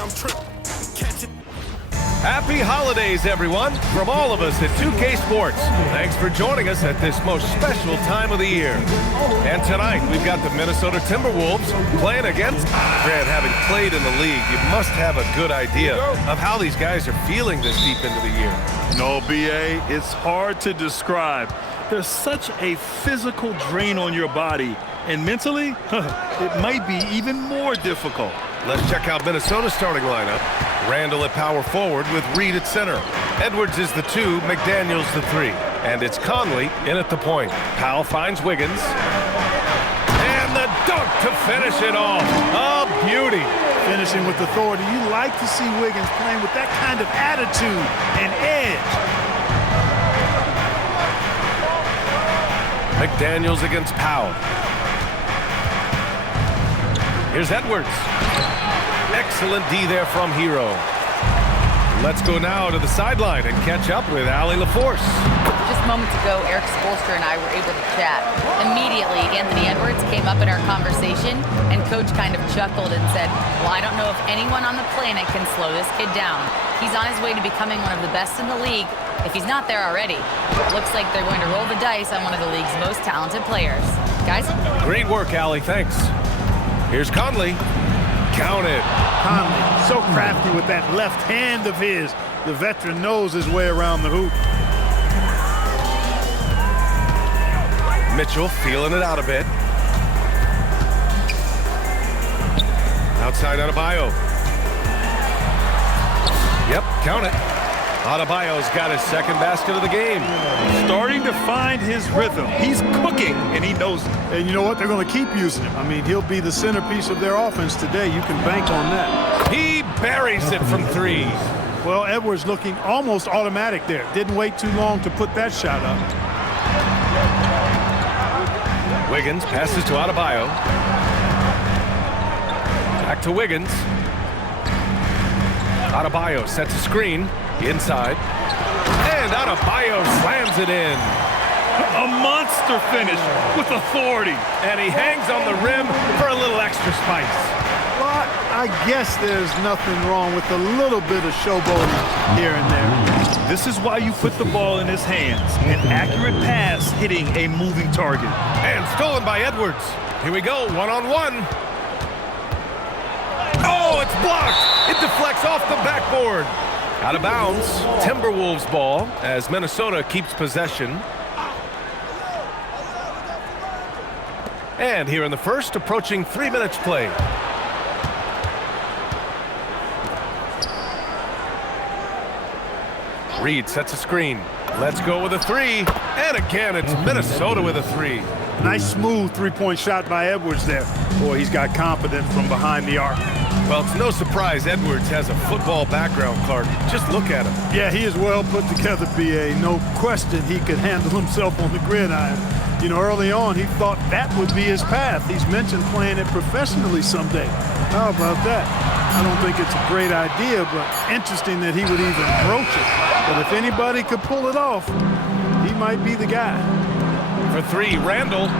I'm tripping. Catch it. Happy holidays, everyone, from all of us at 2K Sports. Thanks for joining us at this most special time of the year. And tonight, we've got the Minnesota Timberwolves playing against... Grant, having played in the league, you must have a good idea of how these guys are feeling this deep into the year. No, B.A., it's hard to describe. There's such a physical drain on your body, and mentally, it might be even more difficult. Let's check out Minnesota's starting lineup. Randall at power forward with Reed at center. Edwards is the 2, McDaniels the 3. And it's Conley in at the point. Powell finds Wiggins. And the dunk to finish it off. A beauty. Finishing with authority. You like to see Wiggins playing with that kind of attitude and edge. McDaniels against Powell. Here's Edwards. Excellent D there from Herro. Let's go now to the sideline and catch up with Allie LaForce. Just moments ago, Eric Spoelstra and I were able to chat. Immediately, Anthony Edwards came up in our conversation, and Coach kind of chuckled and said, well, I don't know if anyone on the planet can slow this kid down. He's on his way to becoming one of the best in the league, if he's not there already. Looks like they're going to roll the dice on one of the league's most talented players. Guys? Great work, Allie. Thanks. Here's Conley. Count it. Conley, so crafty with that left hand of his. The veteran knows his way around the hoop. Mitchell feeling it out a bit. Outside Adebayo. Yep, count it. Adebayo's got his second basket of the game. Starting to find his rhythm. He's cooking, and he knows it. And you know what? They're going to keep using him. I mean, he'll be the centerpiece of their offense today. You can bank on that. He buries it from 3. Well, Edwards looking almost automatic there. Didn't wait too long to put that shot up. Wiggins passes to Adebayo. Back to Wiggins. Adebayo sets a screen inside. And Adebayo slams it in. A monster finish with authority. And he hangs on the rim for a little extra spice. Well, I guess there's nothing wrong with a little bit of showboating here and there. This is why you put the ball in his hands. An accurate pass hitting a moving target. And stolen by Edwards. Here we go, one-on-one. Oh, it's blocked. It deflects off the backboard. Out of bounds. Timberwolves ball as Minnesota keeps possession. And here in the first, approaching 3 minutes play. Reed sets a screen. Let's go with a 3. And again, it's Minnesota with a 3. Nice smooth three-point shot by Edwards there. Boy, he's got confidence from behind the arc. Well, it's no surprise Edwards has a football background, Clark. Just look at him. Yeah, he is well put together, B.A. No question he could handle himself on the gridiron. You know, early on, he thought that would be his path. He's mentioned playing it professionally someday. How about that? I don't think it's a great idea, but interesting that he would even broach it. But if anybody could pull it off, he might be the guy. For 3, Randall.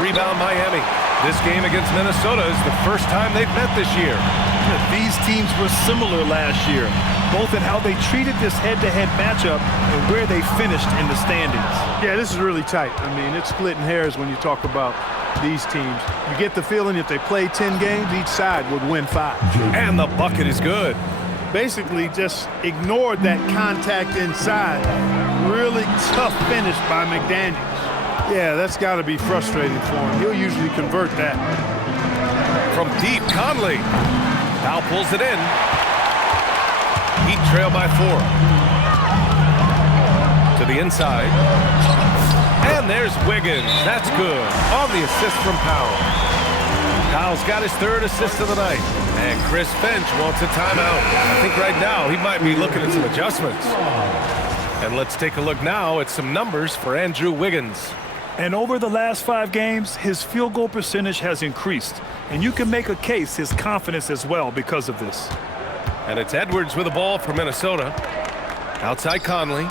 Rebound, Miami. This game against Minnesota is the first time they've met this year. These teams were similar last year, both in how they treated this head-to-head matchup and where they finished in the standings. Yeah, this is really tight. I mean, it's splitting hairs when you talk about these teams. You get the feeling if they play 10 games, each side would win 5. And the bucket is good. Basically just ignored that contact inside. Really tough finish by McDaniels. Yeah, that's got to be frustrating for him. He'll usually convert that. From deep, Conley. Powell pulls it in. Heat trail by 4. To the inside. And there's Wiggins. That's good. On the assist from Powell. Powell's got his 3rd assist of the night. And Chris Finch wants a timeout. I think right now he might be looking at some adjustments. And let's take a look now at some numbers for Andrew Wiggins. And over the last 5 games, his field goal percentage has increased. And you can make a case his confidence as well because of this. And it's Edwards with the ball for Minnesota. Outside Conley.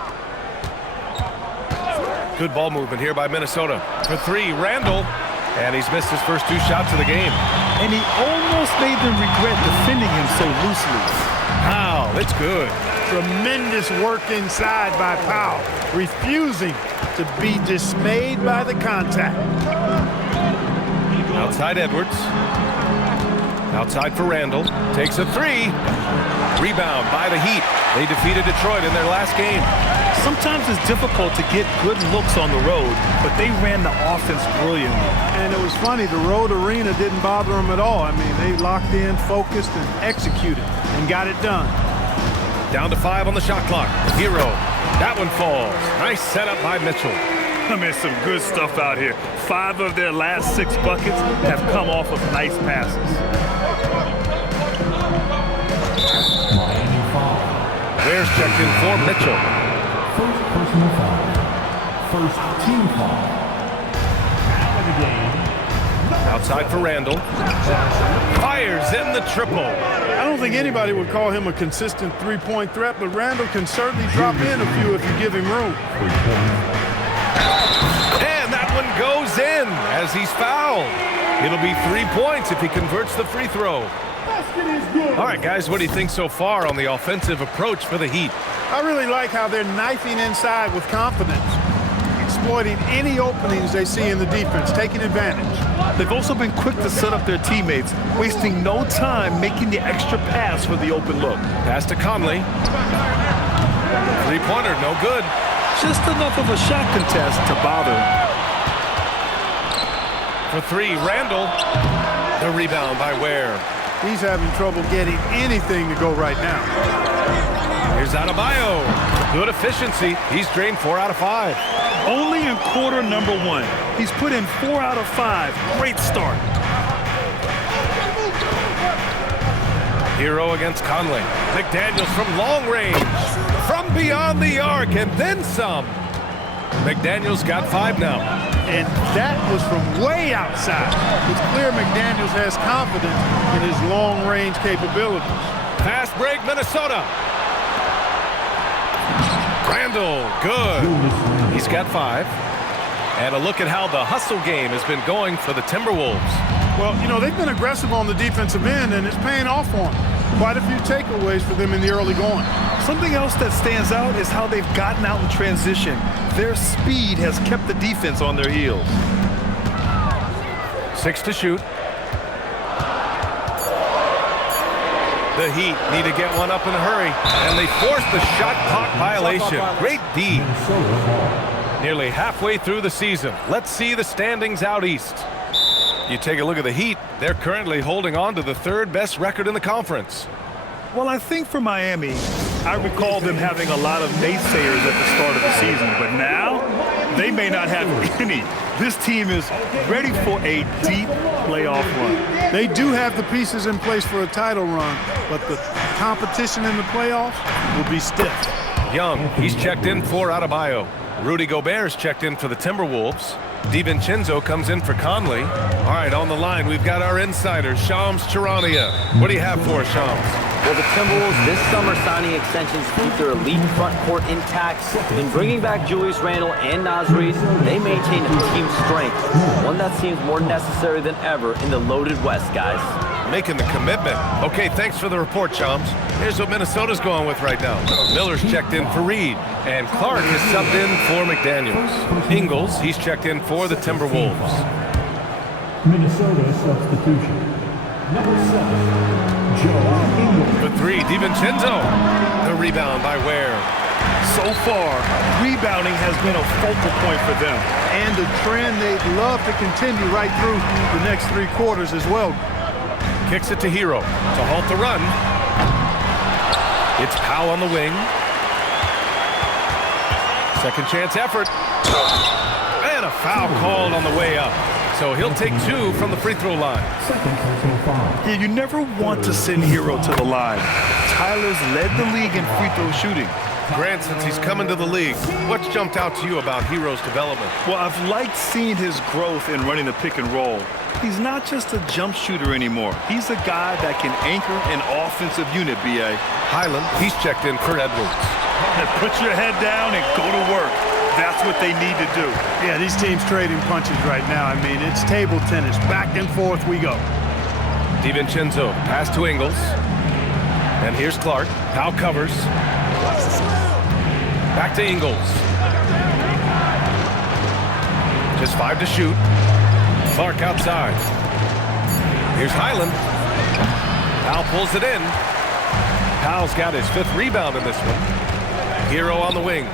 Good ball movement here by Minnesota. For 3, Randall. And he's missed his first 2 shots of the game. and he almost made them regret defending him so loosely. Powell, it's good. Tremendous work inside by Powell, refusing to be dismayed by the contact. Outside Edwards. Outside for Randall. Takes a three. Rebound by the Heat. They defeated Detroit in their last game. Sometimes it's difficult to get good looks on the road, but they ran the offense brilliantly. And it was funny, the road arena didn't bother them at all. I mean, they locked in, focused, and executed, and got it done. Down to 5 on the shot clock. Herro. That one falls. Nice setup by Mitchell. I mean, some good stuff out here. 5 of their last 6 buckets have come off of nice passes. Bears checked in for Mitchell. First personal foul. First team foul. Out of the game. Outside for Randall. Fires in the triple. I don't think anybody would call him a consistent three-point threat, but Randall can certainly drop in a few if you give him room. And that one goes in as he's fouled. It'll be 3 points if he converts the free throw. All right, guys, what do you think so far on the offensive approach for the Heat? I really like how they're knifing inside with confidence, exploiting any openings they see in the defense, taking advantage. They've also been quick to set up their teammates, wasting no time making the extra pass for the open look. Pass to Conley. Three-pointer, no good. Just enough of a shot contest to bother him. For 3, Randall. The rebound by Ware. He's having trouble getting anything to go right now. Here's Adebayo. Good efficiency. He's drained 4 out of 5. Only in quarter number 1. He's put in 4 out of 5. Great start. Herro against Conley. McDaniels from long range. From beyond the arc and then some. McDaniels got 5 now. And that was from way outside. It's clear McDaniels has confidence in his long-range capabilities. Fast break, Minnesota. Randall, good. He's got 5. And a look at how the hustle game has been going for the Timberwolves. Well, you know, they've been aggressive on the defensive end, and it's paying off for them. Quite a few takeaways for them in the early going. Something else that stands out is how they've gotten out in transition. Their speed has kept the defense on their heels. 6 to shoot. The Heat need to get one up in a hurry, and they force the shot clock violation. Great D. Nearly halfway through the season. Let's see the standings out east. You take a look at the Heat. They're currently holding on to the 3rd best record in the conference. Well, I think for Miami, I recall them having a lot of naysayers at the start of the season, but now they may not have any. This team is ready for a deep playoff run. They do have the pieces in place for a title run, but the competition in the playoffs will be stiff. Young, he's checked in for Adebayo. Rudy Gobert's checked in for the Timberwolves. DiVincenzo comes in for Conley. All right, on the line, we've got our insider, Shams Charania. What do you have for us, Shams? Well, the Timberwolves this summer signing extensions keep their elite front court intact. In bringing back Julius Randle and Naz Reid, they maintain a team strength, one that seems more necessary than ever in the loaded West, guys. Making the commitment. Okay, thanks for the report, Shams. Here's what Minnesota's going with right now. Miller's checked in for Reed, and Clark is subbed in for McDaniels. Ingles, he's checked in for the Timberwolves. Minnesota substitution. Number 7, Joe Ingles. For 3, DiVincenzo. The rebound by Ware. So far, rebounding has been a focal point for them. And a trend they'd love to continue right through the next 3 quarters as well. Kicks it to Herro to halt the run. It's Powell on the wing. Second chance effort. And a foul called on the way up. So he'll take 2 from the free throw line. Second personal foul. Yeah, you never want to send Herro to the line. Tyler's led the league in free throw shooting. Grant, since he's coming to the league, what's jumped out to you about Herro's development? Well, I've liked seeing his growth in running the pick and roll. He's not just a jump shooter anymore. He's a guy that can anchor an offensive unit, B.A. Highland, he's checked in for Edwards. Put your head down and go to work. That's what they need to do. Yeah, these teams trading punches right now. I mean, it's table tennis. Back and forth we go. DiVincenzo, pass to Ingles. And here's Clark. Powell covers. Back to Ingles. Just 5 to shoot. Clark outside. Here's Highland. Powell pulls it in. Powell's got his 5th rebound in this one. Herro on the wing.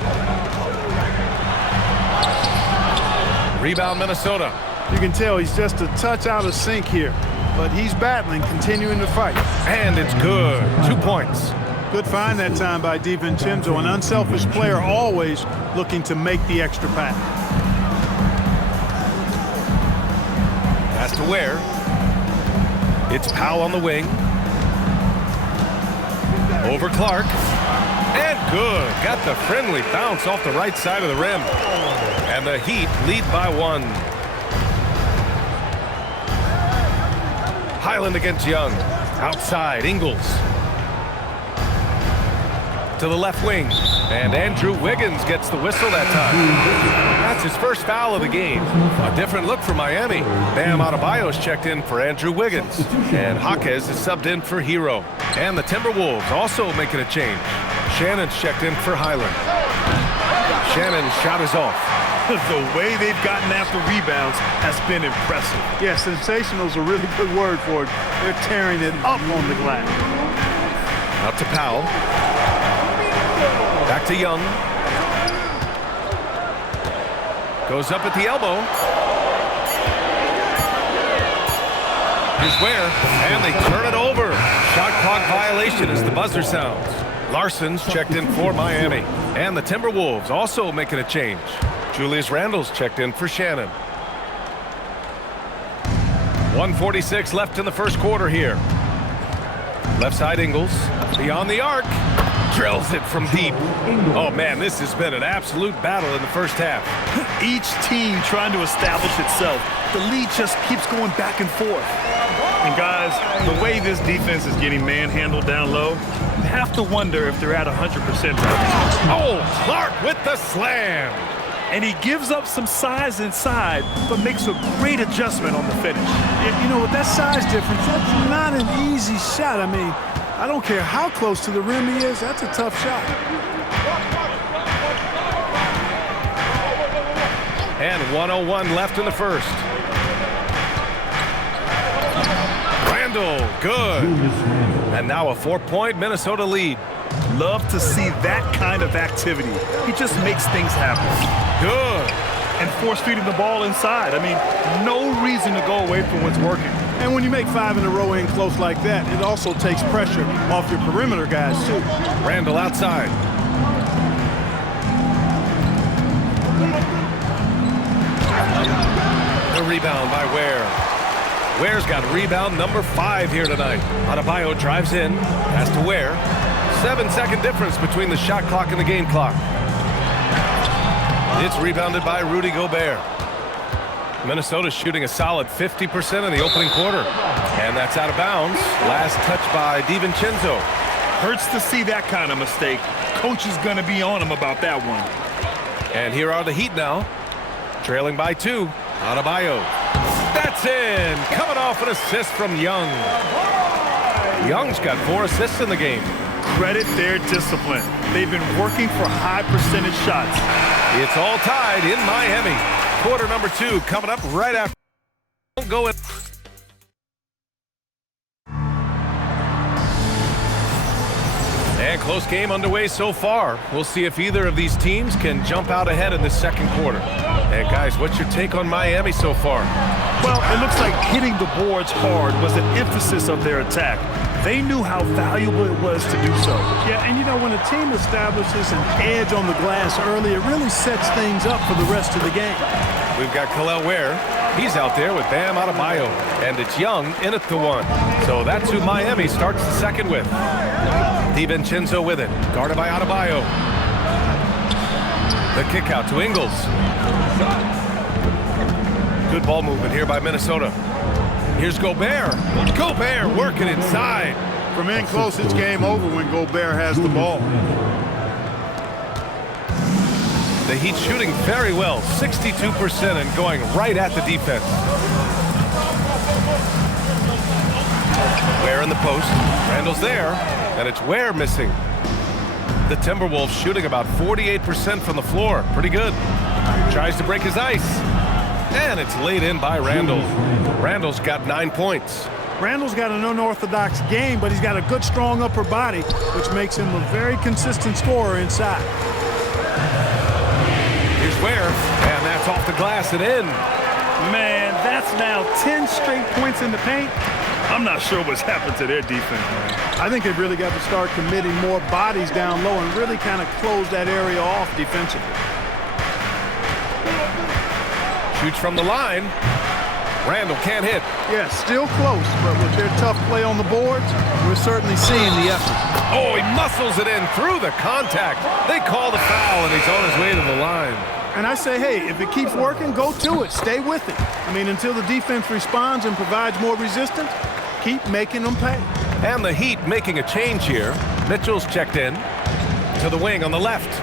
Rebound Minnesota. You can tell he's just a touch out of sync here, but he's battling, continuing to fight. And it's good. 2 points. Good find that time by DiVincenzo, an unselfish player always looking to make the extra pass. Pass to Ware. It's Powell on the wing. Over Clark. And good. Got the friendly bounce off the right side of the rim. And the Heat lead by 1. Highland against Young. Outside, Ingles. To the left wing. And Andrew Wiggins gets the whistle that time. That's his first foul of the game. A different look for Miami. Bam Adebayo's checked in for Andrew Wiggins. And Jaquez is subbed in for Herro. And the Timberwolves also making a change. Shannon's checked in for Highland. Shannon's shot is off. The way they've gotten after rebounds has been impressive. Yeah, sensational is a really good word for it. They're tearing it up on the glass. Out to Powell. Back to Young. Goes up at the elbow. Here's Ware. And they turn it over. Shot clock violation as the buzzer sounds. Larson's checked in for Miami. And the Timberwolves also making a change. Julius Randle's checked in for Shannon. 1:46 left in the first quarter here. Left side Ingles. Beyond the arc. Drills it from deep. Oh, man, this has been an absolute battle in the first half. Each team trying to establish itself. The lead just keeps going back and forth. And, guys, the way this defense is getting manhandled down low, you have to wonder if they're at 100% right. Oh, Clark with the slam. And he gives up some size inside, but makes a great adjustment on the finish. You know, with that size difference, that's not an easy shot. I mean, I don't care how close to the rim he is, that's a tough shot. And 1:01 left in the first. Randle, good. And now a 4-point Minnesota lead. Love to see that kind of activity. He just makes things happen. Good. And force feeding the ball inside. I mean, no reason to go away from what's working. And when you make 5 in a row in close like that, it also takes pressure off your perimeter guys, too. Randle outside. The rebound by Ware. Ware's got rebound number 5 here tonight. Adebayo drives in. Pass to Ware. 7-second difference between the shot clock and the game clock. It's rebounded by Rudy Gobert. Minnesota's shooting a solid 50% in the opening quarter. And that's out of bounds. Last touch by DiVincenzo. Hurts to see that kind of mistake. Coach is going to be on him about that one. And here are the Heat now. Trailing by 2. Adebayo. That's in. Coming off an assist from Young. Young's got 4 assists in the game. Credit their discipline. They've been working for high percentage shots. It's all tied in Miami. Quarter number 2 coming up right after. Don't go in. And close game underway so far. We'll see if either of these teams can jump out ahead in the second quarter. And guys, what's your take on Miami so far? Well, it looks like hitting the boards hard was an emphasis of their attack. They knew how valuable it was to do so. Yeah, and you know, when a team establishes an edge on the glass early, it really sets things up for the rest of the game. We've got Kel'el Ware. He's out there with Bam Adebayo. And it's Young in at the 1. So that's who Miami starts the second with. DiVincenzo with it. Guarded by Adebayo. The kick out to Ingles. Good ball movement here by Minnesota. Here's Gobert. Gobert working inside. From in close, it's game over when Gobert has the ball. The Heat shooting very well, 62% and going right at the defense. Ware in the post. Randall's there, and it's Ware missing. The Timberwolves shooting about 48% from the floor. Pretty good. Tries to break his ice. And it's laid in by Randall. Randall's got 9 points. Randall's got an unorthodox game, but he's got a good, strong upper body, which makes him a very consistent scorer inside. Here's Ware, and that's off the glass and in. Man, that's now 10 straight points in the paint. I'm not sure what's happened to their defense, man. I think they've really got to start committing more bodies down low and really kind of close that area off defensively. Shoots from the line. Randall can't hit. Yeah, still close, but with their tough play on the boards, we're certainly seeing the effort. Oh, he muscles it in through the contact. They call the foul, and he's on his way to the line. And I say, hey, if it keeps working, go to it. Stay with it. I mean, until the defense responds and provides more resistance, keep making them pay. And the Heat making a change here. Mitchell's checked in to the wing on the left.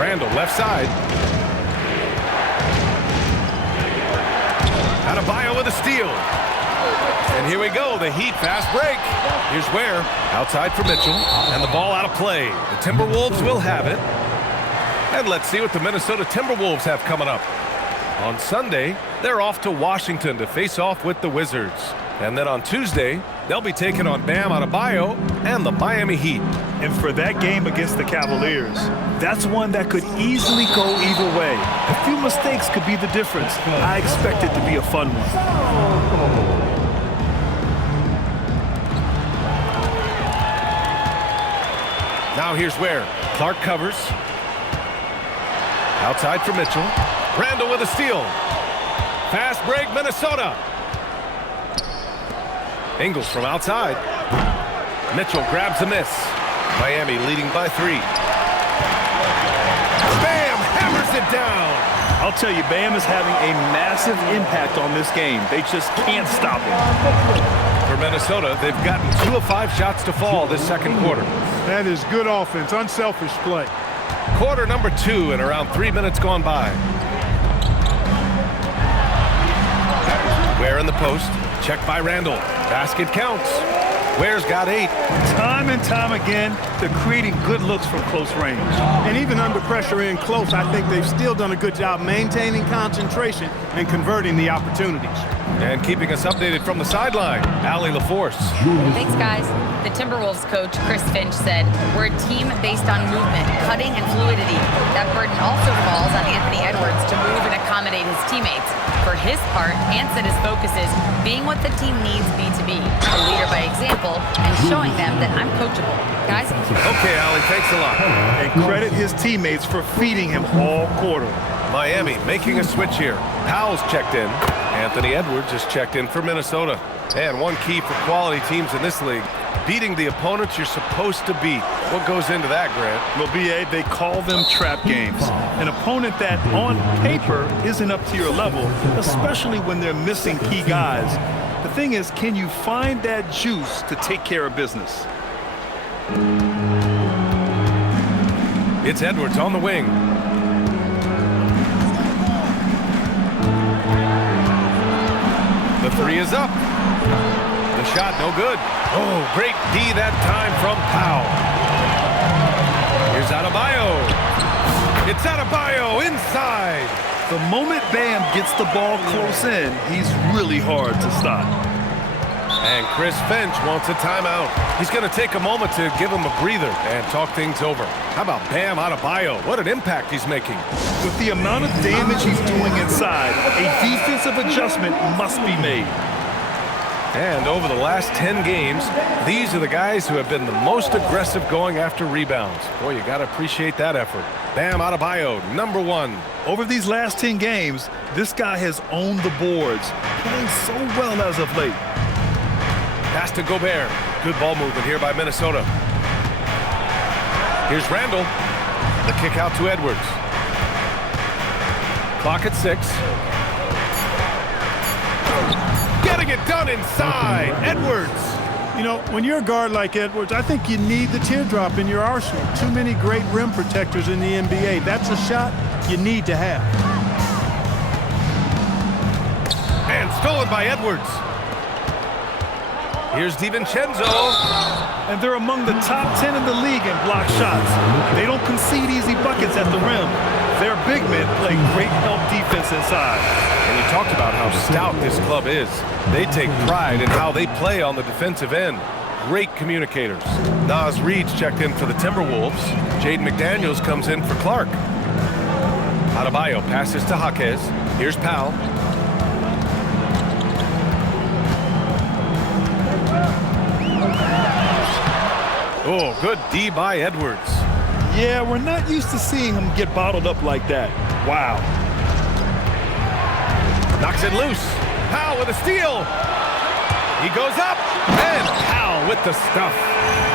Randall, left side. Adebayo with a steal. And here we go, the Heat fast break. Here's Ware, outside for Mitchell, and the ball out of play. The Timberwolves will have it. And let's see what the Minnesota Timberwolves have coming up. On Sunday, they're off to Washington to face off with the Wizards. And then on Tuesday, they'll be taking on Bam Adebayo and the Miami Heat. And for that game against the Cavaliers, that's one that could easily go either way. A few mistakes could be the difference. I expect it to be a fun one. Now here's Ware. Clark covers. Outside for Mitchell. Randall with a steal. Fast break, Minnesota. Ingles from outside. Mitchell grabs a miss. Miami leading by 3. Bam! Hammers it down. I'll tell you, Bam is having a massive impact on this game. They just can't stop him. For Minnesota, they've gotten 2 of 5 shots to fall this second quarter. That is good offense, unselfish play. Quarter number 2 and around 3 minutes gone by. Ware in the post. Checked by Randall. Basket counts. Ware's got 8. Time and time again, they're creating good looks from close range. And even under pressure in close, I think they've still done a good job maintaining concentration and converting the opportunities. And keeping us updated from the sideline, Allie LaForce. Thanks, guys. The Timberwolves coach, Chris Finch, said, "We're a team based on movement, cutting, and fluidity. That burden also falls on Anthony Edwards to move and accommodate his teammates. For his part, Ant said his focus is being what the team needs me to be, a leader by example, and showing them that I'm coachable." Guys? Okay, Allie, thanks a lot. And credit his teammates for feeding him all quarter. Miami making a switch here. Powell's checked in. Anthony Edwards is checked in for Minnesota. And one key for quality teams in this league, beating the opponents you're supposed to beat. What goes into that, Grant? Well, B.A., they call them trap games. An opponent that, on paper, isn't up to your level, especially when they're missing key guys. The thing is, can you find that juice to take care of business? It's Edwards on the wing. The 3 is up. The shot no good. Oh, great D that time from Powell. Here's Adebayo. It's Adebayo inside. The moment Bam gets the ball close in, he's really hard to stop. And Chris Finch wants a timeout. He's going to take a moment to give him a breather and talk things over. How about Bam Adebayo? What an impact he's making. With the amount of damage he's doing inside, a defensive adjustment must be made. And over the last 10 games, these are the guys who have been the most aggressive going after rebounds. Boy, you got to appreciate that effort. Bam Adebayo, number 1. Over these last 10 games, this guy has owned the boards, playing so well as of late. Pass to Gobert. Good ball movement here by Minnesota. Here's Randall. The kick out to Edwards. Clock at 6. Getting it done inside. Edwards. You know, when you're a guard like Edwards, I think you need the teardrop in your arsenal. Too many great rim protectors in the NBA. That's a shot you need to have. And Stolen by Edwards. Here's DiVincenzo. And they're among the top 10 in the league in block shots. They don't concede easy buckets at the rim. Their big men play great help defense inside. And you talked about how stout this club is. They take pride in how they play on the defensive end. Great communicators. Naz Reid's checked in for the Timberwolves. Jaden McDaniels comes in for Clark. Adebayo passes to Jaquez. Here's Powell. Oh, good D by Edwards. Yeah, we're not used to seeing him get bottled up like that. Wow. Knocks it loose. Powell with a steal. He goes up, and Powell with the stuff.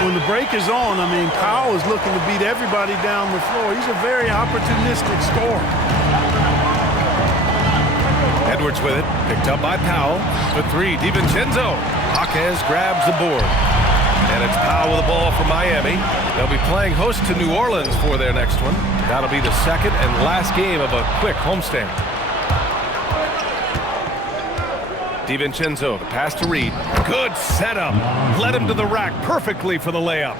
When the break is on, I mean, Powell is looking to beat everybody down the floor. He's a very opportunistic scorer. Edwards with it, picked up by Powell. For three, DiVincenzo. Jaquez grabs the board. And it's Powell with the ball for Miami. They'll be playing host to New Orleans for their next one. That'll be the second and last game of a quick homestand. DiVincenzo, the pass to Reid. Good setup. Led him to the rack perfectly for the layup.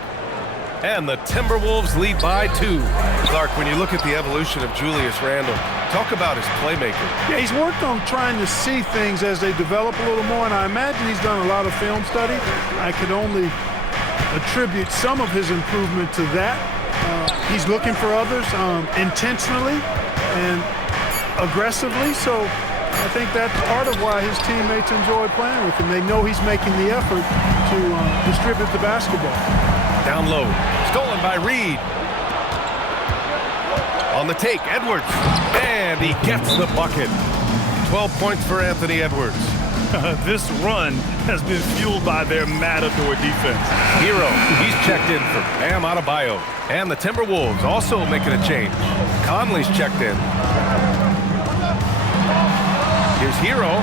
And the Timberwolves lead by 2. Clark, when you look at the evolution of Julius Randle, talk about his playmaking. Yeah, he's worked on trying to see things as they develop a little more, and I imagine he's done a lot of film study. I could only attribute some of his improvement to that. He's looking for others intentionally and aggressively, so I think that's part of why his teammates enjoy playing with him. They know he's making the effort to distribute the basketball. Down low, stolen by Reid. On the take, Edwards, and he gets the bucket. 12 points for Anthony Edwards. This run has been fueled by their matador defense. Herro, he's checked in for Bam Adebayo. And the Timberwolves also making a change. Conley's checked in. Here's Herro.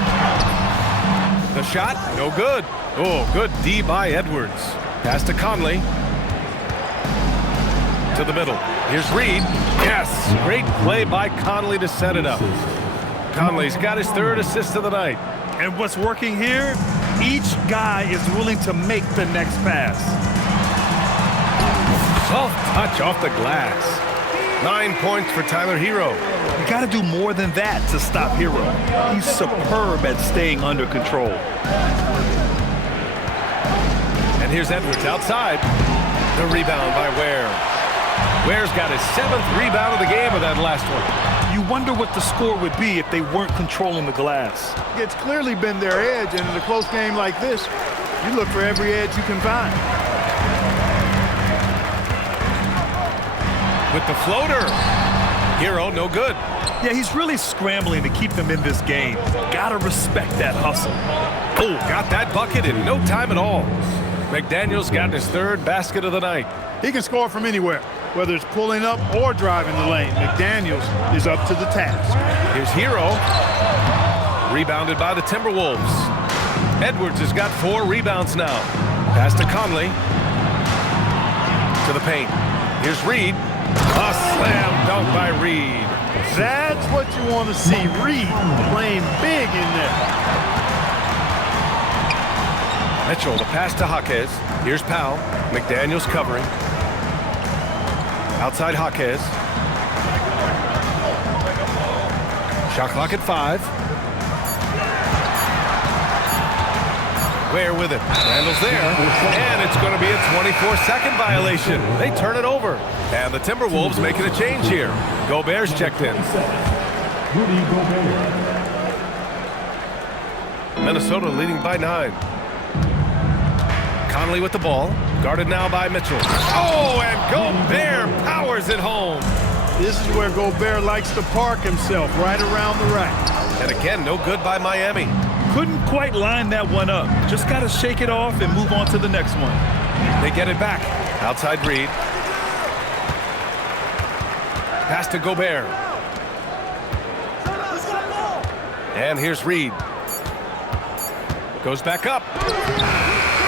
The shot, no good. Oh, good D by Edwards. Pass to Conley. To the middle. Here's Reid. Yes, great play by Conley to set it up. Conley's got his 3rd assist of the night. And what's working here, each guy is willing to make the next pass. Soft touch off the glass. 9 points for Tyler Herro. You got to do more than that to stop Herro. He's superb at staying under control. And here's Edwards outside. The rebound by Ware. Ware's got his 7th rebound of the game with that last one. You wonder what the score would be if they weren't controlling the glass. It's clearly been their edge, and in a close game like this, you look for every edge you can find. With the floater. Herro, no good. Yeah, he's really scrambling to keep them in this game. Gotta respect that hustle. Oh, got that bucket in no time at all. McDaniels got his 3rd basket of the night. He can score from anywhere, whether it's pulling up or driving the lane. McDaniels is up to the task. Here's Herro. Rebounded by the Timberwolves. Edwards has got 4 rebounds now. Pass to Conley. To the paint. Here's Reid. A slam dunk by Reid. That's what you want to see. Reid playing big in there. Mitchell, the pass to Jaquez. Here's Powell. McDaniels covering. Outside Jaquez. Shot clock at 5. Ware with it. Randall's there. And it's going to be a 24-second violation. They turn it over. And the Timberwolves making a change here. Gobert's checked in. Rudy Gobert. Minnesota leading by 9. Conley with the ball. Guarded now by Mitchell. Oh, and Gobert powers it home. This is where Gobert likes to park himself, right around the rack. And again, no good by Miami. Couldn't quite line that one up. Just got to shake it off and move on to the next one. They get it back. Outside Reid. Pass to Gobert. And here's Reid. Goes back up.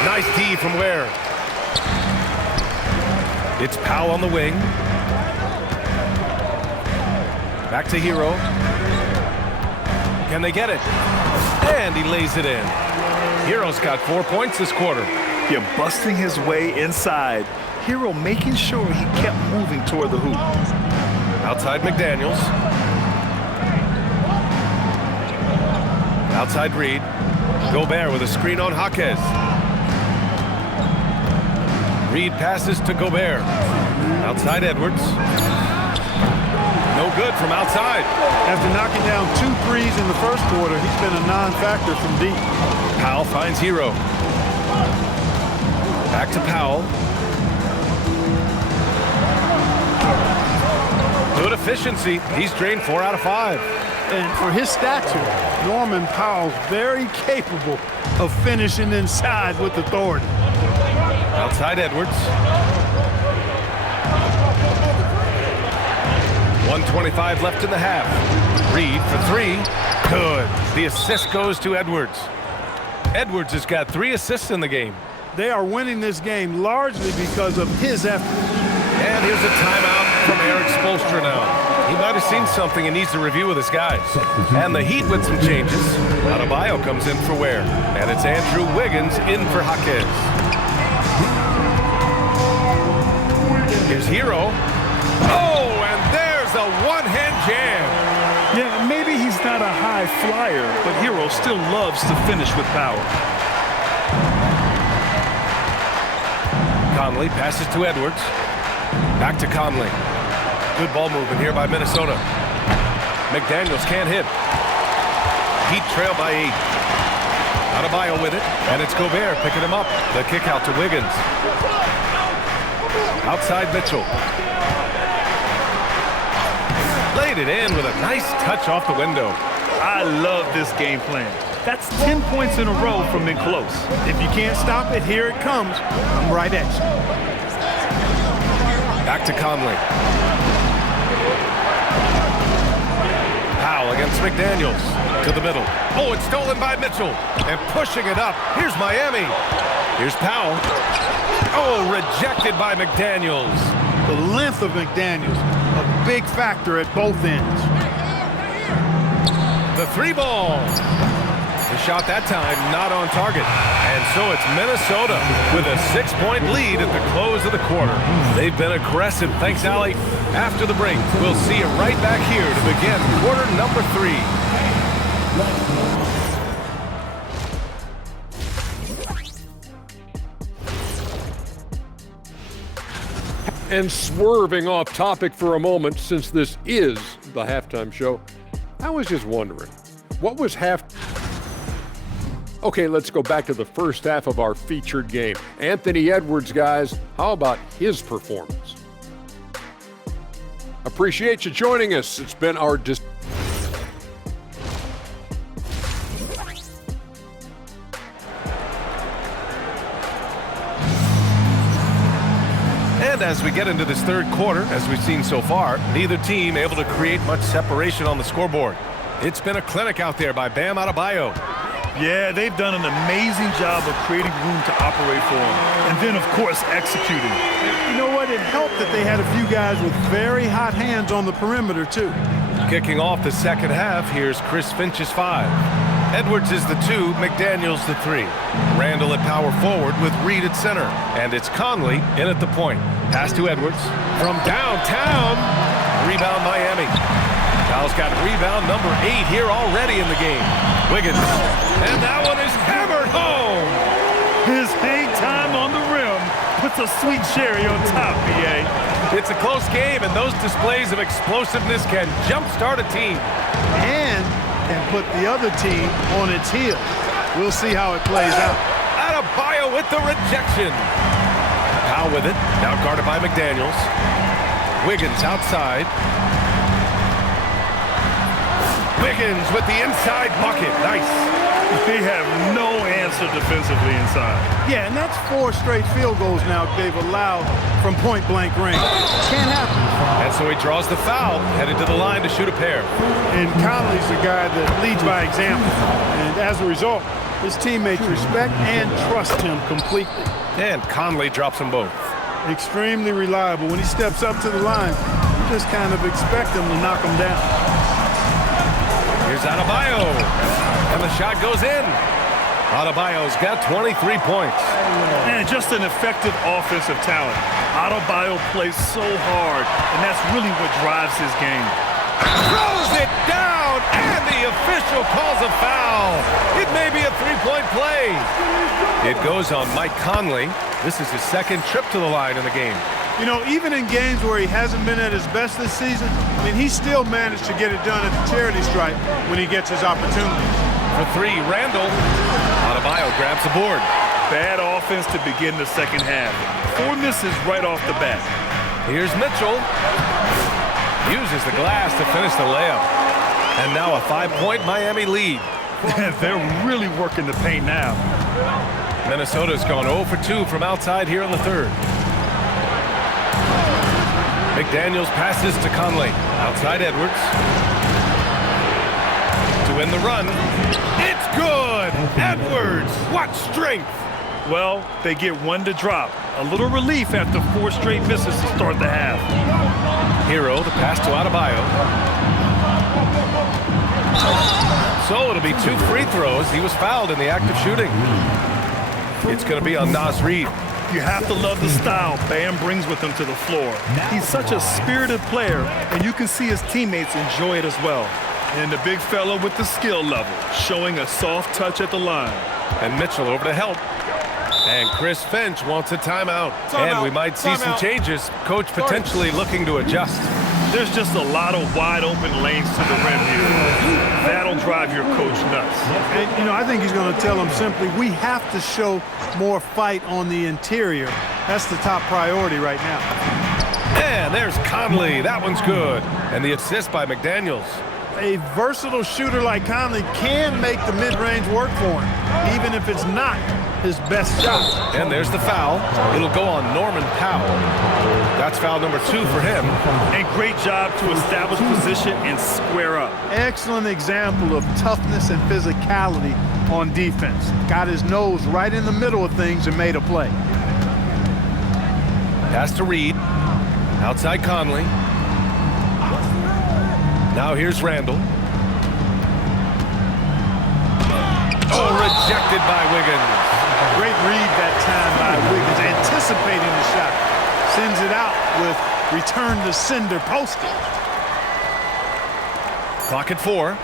Nice D from Ware. It's Powell on the wing. Back to Herro. Can they get it? And he lays it in. Herro's got 4 points this quarter. Yeah, busting his way inside. Herro making sure he kept moving toward the hoop. Outside McDaniels. Outside Reed. Gobert with a screen on Jaquez. Reed passes to Gobert. Outside Edwards. No good from outside. After knocking down 2 threes in the first quarter, he's been a non-factor from deep. Powell finds Herro. Back to Powell. Good efficiency. He's drained 4 out of 5. And for his stature, Norman Powell's very capable of finishing inside with authority. Outside Edwards. 1:25 left in the half. Reed for 3. Good. The assist goes to Edwards. Edwards has got 3 assists in the game. They are winning this game largely because of his effort. And here's a timeout from Eric Spoelstra now. He might have seen something and needs to review with his guys. And the Heat with some changes. Adebayo comes in for Ware. And it's Andrew Wiggins in for Jaquez. Here's Herro. Oh, and there's a one-hand jam. Yeah, maybe he's not a high flyer, but Herro still loves to finish with power. Conley passes to Edwards. Back to Conley. Good ball movement here by Minnesota. McDaniels can't hit. Heat trail by 8. Adebayo with it, and it's Gobert picking him up. The kick out to Wiggins. Outside Mitchell. Laid it in with a nice touch off the window. I love this game plan. That's 10 points in a row from in close. If you can't stop it, here it comes. I'm right at you. Back to Conley. Powell against McDaniels. To the middle. Oh, it's stolen by Mitchell. And pushing it up. Here's Miami. Here's Powell. Oh, rejected by McDaniels. The length of McDaniels, a big factor at both ends. The 3 ball. The shot that time not on target. And so it's Minnesota with a 6-point lead at the close of the quarter. They've been aggressive. Thanks, Allie. After the break, we'll see you right back here to begin quarter number 3. And swerving off topic for a moment, since this is the halftime show, I was just wondering, what was Okay, let's go back to the first half of our featured game. Anthony Edwards, guys, how about his performance? Appreciate you joining us. It's been our And as we get into this third quarter, as we've seen so far, neither team able to create much separation on the scoreboard. It's been a clinic out there by Bam Adebayo. Yeah, they've done an amazing job of creating room to operate for him. And then, of course, executing. You know what? It helped that they had a few guys with very hot hands on the perimeter, too. Kicking off the second half, here's Chris Finch's 5. Edwards is the 2, McDaniels the 3. Randall at power forward with Reed at center. And it's Conley in at the point. Pass to Edwards from downtown. Rebound Miami. Powell's got rebound number 8 here already in the game. Wiggins. And that one is hammered home. His hang time on the rim puts a sweet cherry on top, BA. It's a close game, and those displays of explosiveness can jumpstart a team. And can put the other team on its heels. We'll see how it plays out. Adebayo with the rejection. Powell with it. Now guarded by McDaniels. Wiggins outside. Wiggins with the inside bucket. Nice. They have no answer defensively inside. Yeah, and that's 4 straight field goals now they've allowed from point-blank range. Can't happen. And so he draws the foul, headed to the line to shoot a pair. And Conley's the guy that leads by example. And as a result, his teammates respect and trust him completely. And Conley drops them both. Extremely reliable. When he steps up to the line, you just kind of expect him to knock him down. Here's Adebayo. And the shot goes in. Adebayo's got 23 points. And just an effective offensive talent. Adebayo plays so hard, and that's really what drives his game. Throws it down, and the official calls a foul. It may be a three-point play. It goes on Mike Conley. This is his second trip to the line in the game. You know, even in games where he hasn't been at his best this season, I mean, he still managed to get it done at the charity stripe when he gets his opportunity. For three, Randall. Adebayo grabs the board. Bad offense to begin the second half. 4 misses right off the bat. Here's Mitchell. Uses the glass to finish the layup. And now a 5-point Miami lead. They're really working the paint now. Minnesota's gone 0 for 2 from outside here in the third. McDaniels passes to Conley. Outside Edwards. To win the run. It's good! Edwards! What strength! Well, they get 1 to drop. A little relief after 4 straight misses to start the half. Herro, the pass to Adebayo. So it'll be 2 free throws. He was fouled in the act of shooting. It's going to be on Naz Reid. You have to love the style Bam brings with him to the floor. He's such a spirited player, and you can see his teammates enjoy it as well. And the big fella with the skill level, showing a soft touch at the line. And Mitchell over to help. And Chris Finch wants a timeout. And we might see some changes. Coach potentially looking to adjust. There's just a lot of wide open lanes to the rim here. That'll drive your coach nuts. And, you know, I think he's going to tell them simply, we have to show more fight on the interior. That's the top priority right now. And there's Conley. That one's good. And the assist by McDaniels. A versatile shooter like Conley can make the mid-range work for him, even if it's not his best shot. And there's the foul. It'll go on Norman Powell. That's foul number 2 for him. And great job to establish position and square up. Excellent example of toughness and physicality on defense. Got his nose right in the middle of things and made a play. Pass to Reid. Outside Conley. Now here's Randall. Oh, rejected by Wiggins. Great read that time by Wiggins, anticipating the shot. Sends it out with return to sender posted. Clock at 4.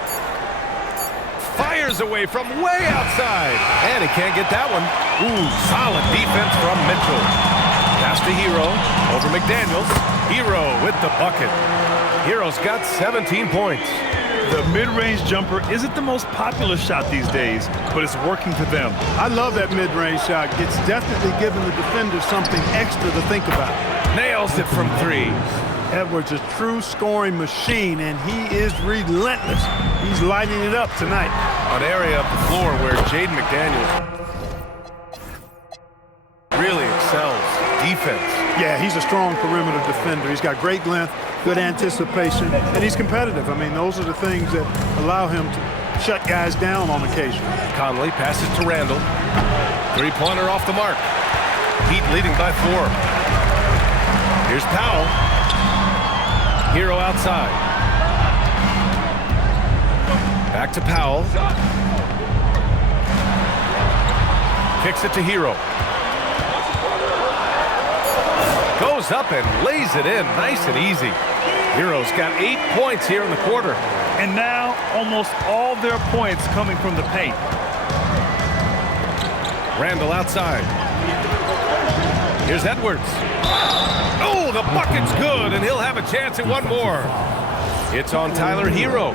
Fires away from way outside. And he can't get that one. Ooh, solid defense from Mitchell. Pass to Herro. Over McDaniels. Herro with the bucket. Herro's got 17 points. The mid-range jumper isn't the most popular shot these days, but it's working for them. I love that mid-range shot. It's definitely giving the defender something extra to think about. Nails it from 3. Edwards, a true scoring machine, and he is relentless. He's lighting it up tonight. An area of the floor where Jaden McDaniels really excels. Defense. Yeah, he's a strong perimeter defender. He's got great length, good anticipation, and he's competitive. I mean, those are the things that allow him to shut guys down on occasion. Conley passes to Randall. 3-pointer off the mark. Heat leading by 4. Here's Powell. Herro outside. Back to Powell. Kicks it to Herro. Goes up and lays it in nice and easy. Herro's got 8 points here in the quarter. And now almost all their points coming from the paint. Randall outside. Here's Edwards. Oh, the bucket's good, and he'll have a chance at one more. It's on Tyler Herro.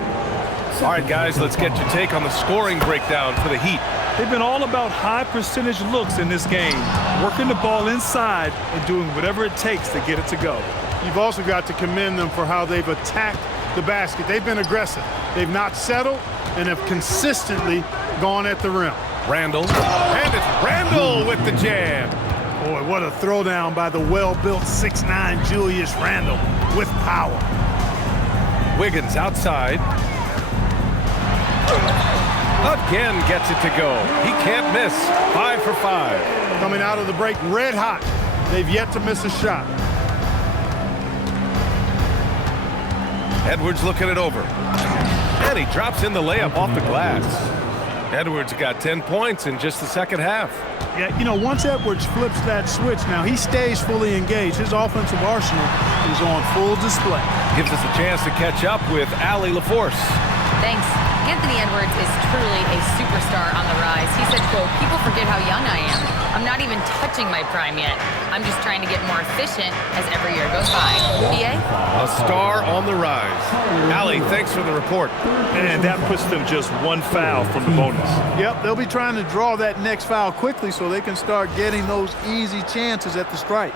All right, guys, let's get your take on the scoring breakdown for the Heat. They've been all about high percentage looks in this game, working the ball inside and doing whatever it takes to get it to go. You've also got to commend them for how they've attacked the basket. They've been aggressive. They've not settled and have consistently gone at the rim. Randall, and it's Randall with the jam. Boy, what a throwdown by the well-built 6'9" Julius Randle with power. Wiggins outside. Again gets it to go. He can't miss. 5 for 5. Coming out of the break red hot. They've yet to miss a shot. Edwards looking it over. And he drops in the layup off the glass. Edwards got 10 points in just the second half. Yeah, you know, once Edwards flips that switch, now he stays fully engaged. His offensive arsenal is on full display. Gives us a chance to catch up with Allie LaForce. Thanks. Anthony Edwards is truly a superstar on the rise. He said, quote, "People forget how young I am. I'm not even touching my prime yet. I'm just trying to get more efficient as every year goes by." PA? A star on the rise. Allie, thanks for the report. And that puts them just one foul from the bonus. Yep, they'll be trying to draw that next foul quickly so they can start getting those easy chances at the stripe.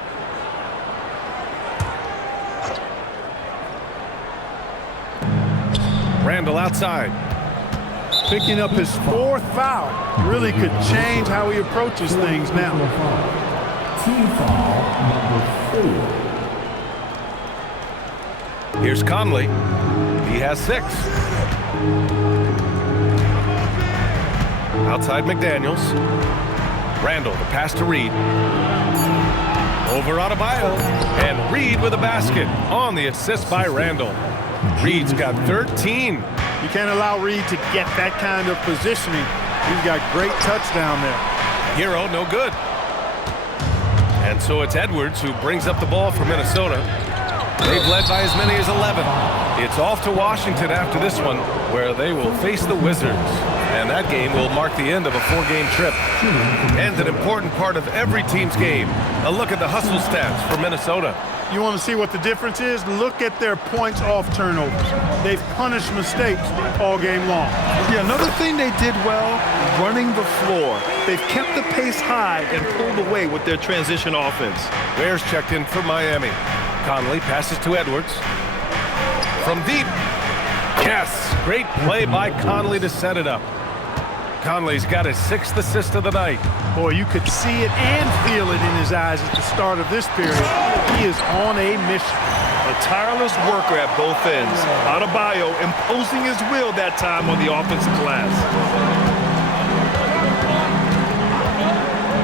Randall outside. Picking up his 4th foul really could change how he approaches things now. Team foul number 4. Here's Conley. He has 6. Outside McDaniels. Randall, the pass to Reed. Over Adebayo. And Reed with a basket on the assist by Randall. Reed's got 13. You can't allow Reed to get that kind of positioning. He's got great touch down there. Herro, no good. And so it's Edwards who brings up the ball for Minnesota. They've led by as many as 11. It's off to Washington after this one, where they will face the Wizards. And that game will mark the end of a 4-game trip. And an important part of every team's game. A look at the hustle stats for Minnesota. You want to see what the difference is? Look at their points off turnovers. They've punished mistakes all game long. Yeah, another thing they did well, running the floor. They've kept the pace high and pulled away with their transition offense. Bears checked in for Miami. Conley passes to Edwards. From deep. Yes, great play by Conley to set it up. Conley's got his 6th assist of the night. Boy, you could see it and feel it in his eyes at the start of this period. He is on a mission. A tireless worker at both ends. Adebayo imposing his will that time on the offensive glass.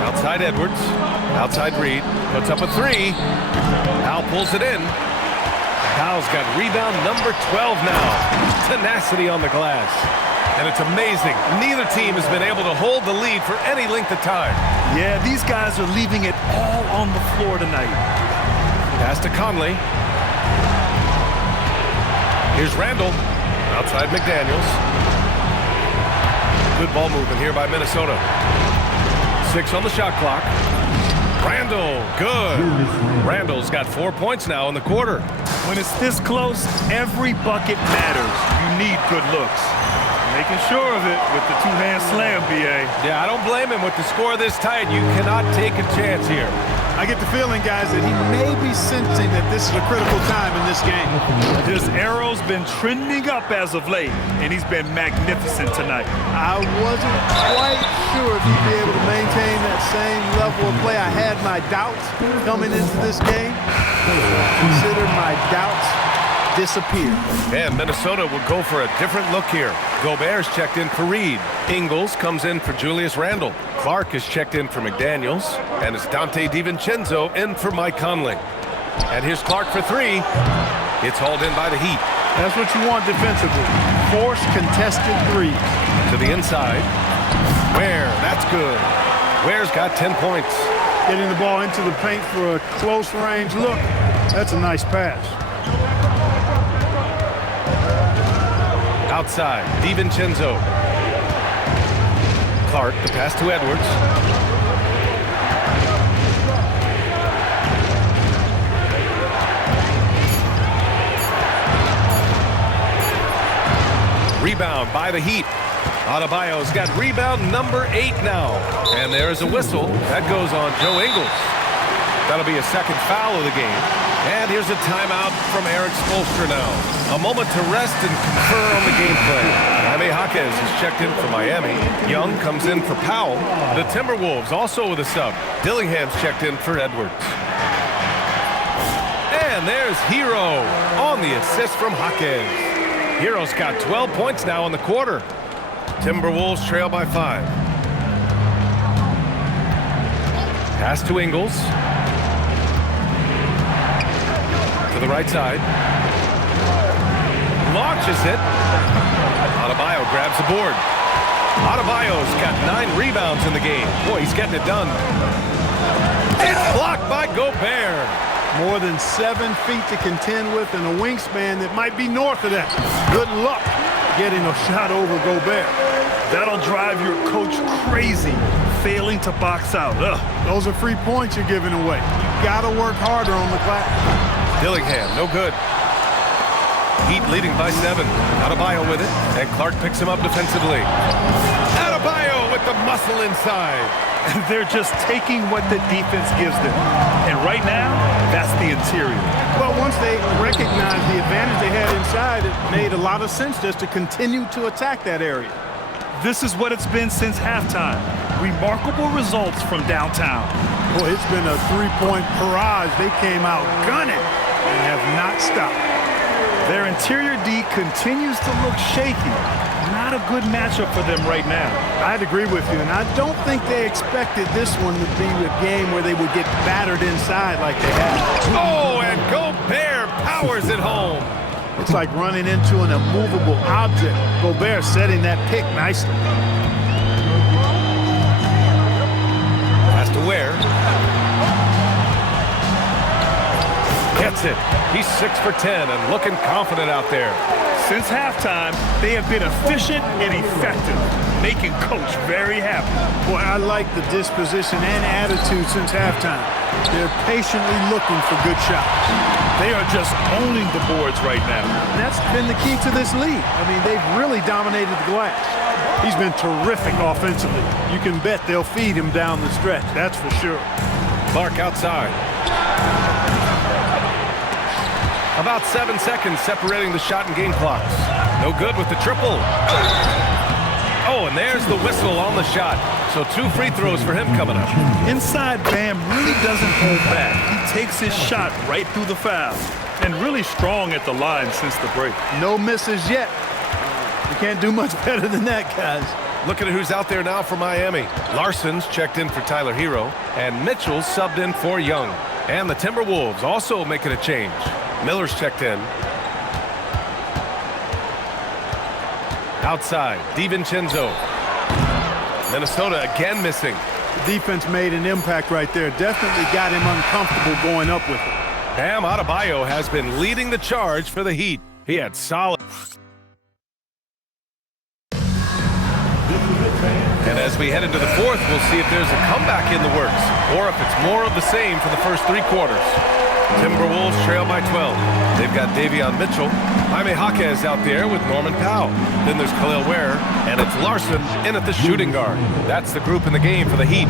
Outside Edwards. Outside Reed. Puts up a 3. Powell pulls it in. Powell's got rebound number 12 now. Tenacity on the glass. And it's amazing. Neither team has been able to hold the lead for any length of time. Yeah, these guys are leaving it all on the floor tonight. Pass to Conley. Here's Randall. Outside McDaniels. Good ball movement here by Minnesota. 6 on the shot clock. Randall, good. Randall's got 4 points now in the quarter. When it's this close, every bucket matters. You need good looks. Making sure of it with the 2-hand slam, BA. Yeah, I don't blame him with the score this tight. You cannot take a chance here. I get the feeling, guys, that he may be sensing that this is a critical time in this game. His arrow's been trending up as of late, and he's been magnificent tonight. I wasn't quite sure if he'd be able to maintain that same level of play. I had my doubts coming into this game. Consider my doubts disappear. And Minnesota will go for a different look here. Gobert's checked in for Reed. Ingles comes in for Julius Randle. Clark is checked in for McDaniels. And it's Dante DiVincenzo in for Mike Conley. And here's Clark for 3. It's hauled in by the Heat. That's what you want defensively. Force contested threes. To the inside. Ware, that's good. Ware's got 10 points. Getting the ball into the paint for a close range look. That's a nice pass. Outside, DiVincenzo. Clark, the pass to Edwards. Rebound by the Heat. Adebayo's got rebound number 8 now. And there's a whistle. That goes on Joe Ingles. That'll be a second foul of the game. And here's a timeout from Eric Spoelstra now. A moment to rest and confer on the game plan. Jaime Jaquez is checked in for Miami. Young comes in for Powell. The Timberwolves also with a sub. Dillingham's checked in for Edwards. And there's Herro on the assist from Jaquez. Herro's got 12 points now in the quarter. Timberwolves trail by 5. Pass to Ingles. To the right side. Launches it. Adebayo grabs the board. Adebayo's got 9 rebounds in the game. Boy, he's getting it done. It's blocked by Gobert. More than 7 feet to contend with and a wingspan that might be north of that. Good luck getting a shot over Gobert. That'll drive your coach crazy, failing to box out. Ugh. Those are free points you're giving away. You got to work harder on the glass. Dillingham, no good. Heat leading by 7. Adebayo with it, and Clark picks him up defensively. Adebayo with the muscle inside. They're just taking what the defense gives them. And right now, that's the interior. Well, once they recognized the advantage they had inside, it made a lot of sense just to continue to attack that area. This is what it's been since halftime. Remarkable results from downtown. Boy, it's been a three-point barrage. They came out gunning and have not stopped. Their interior D continues to look shaky. Not a good matchup for them right now. I'd agree with you, and I don't think they expected this one to be a game where they would get battered inside like they have. Oh, and Gobert powers it home. It's like running into an immovable object. Gobert setting that pick nicely. Pass to Ware. Gets it. He's 6 for 10 and looking confident out there. Since halftime, they have been efficient and effective, making Coach very happy. Boy, I like the disposition and attitude since halftime. They're patiently looking for good shots. They are just owning the boards right now. And that's been the key to this lead. I mean, they've really dominated the glass. He's been terrific offensively. You can bet they'll feed him down the stretch, that's for sure. Clark outside. About 7 seconds separating the shot and game clocks. No good with the triple. Oh, and there's the whistle on the shot. So 2 free throws for him coming up. Inside, Bam really doesn't hold back. He takes his shot right through the foul. And really strong at the line since the break. No misses yet. You can't do much better than that, guys. Looking at who's out there now for Miami. Larson's checked in for Tyler Herro, and Mitchell's subbed in for Young. And the Timberwolves also making a change. Miller's checked in. Outside, DiVincenzo. Minnesota again missing. The defense made an impact right there. Definitely got him uncomfortable going up with it. Bam Adebayo has been leading the charge for the Heat. He had solid. And as we head into the 4th, we'll see if there's a comeback in the works or if it's more of the same for the first 3 quarters. Timberwolves trail by 12. They've got Davion Mitchell. Jaime Jaquez out there with Norman Powell. Then there's Khalil Ware, and it's Larson in at the shooting guard. That's the group in the game for the Heat.